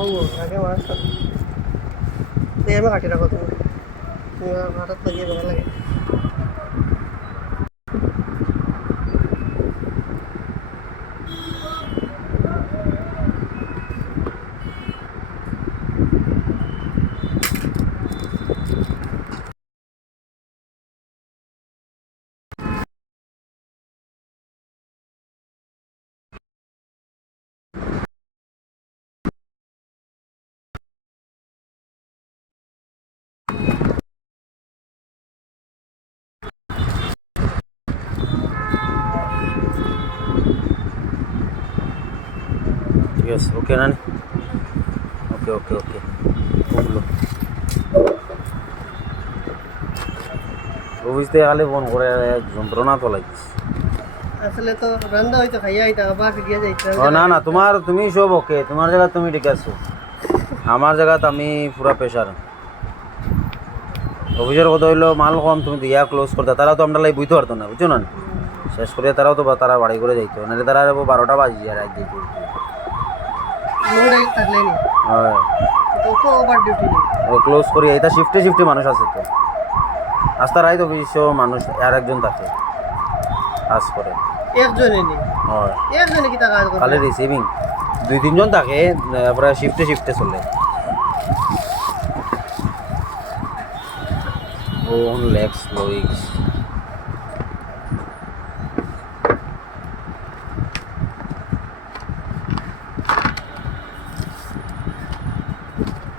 ও আগে মাছ আমি কাটি রাখো তুমি তুমি হঠাৎ লাগিয়ে ভালো লাগে ঠিক আছে ওকে নানি ওকে ওকে ওকে বুঝলো অফিস থেকে খালি ফোন করে যন্ত্রণা তো লাগিস আসলে তো রান্না হয়তো খাইয়া আইতা আবার ফিরিয়া যাইতে ও না না তোমার তুমি সব ওকে তোমার জায়গা তুমি ঠিক আছো আমার জায়গাত আমি পুরা প্রেশার অফিসের কথা হইলো মাল কম তুমি দিয়া ক্লোজ করতে তারাও তো আমরা লাই বুঝতে পারতো না বুঝছো না শেষ করিয়া তারাও তো তারা বাড়ি করে যাইতো নাহলে তারা 12টা বাজি আর রাত দিত লোড থাকলে নি হয় তো তো ওভার ডিউটি নেই ও ক্লোজ করি এটা শিফটে শিফটে মানুষ আছে তো আস্তা রাইত অফিস মানুষ আর একজন থাকে কাজ করে একজনে নেই হয় একজনে কি টাকা করে খালি রিসিভিং 2-3 জন থাকে পুরা শিফটে শিফটে চলে ও অন লেগস লইক্স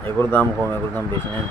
এগুলোর দাম কম এগুলোর দাম বেশি নেই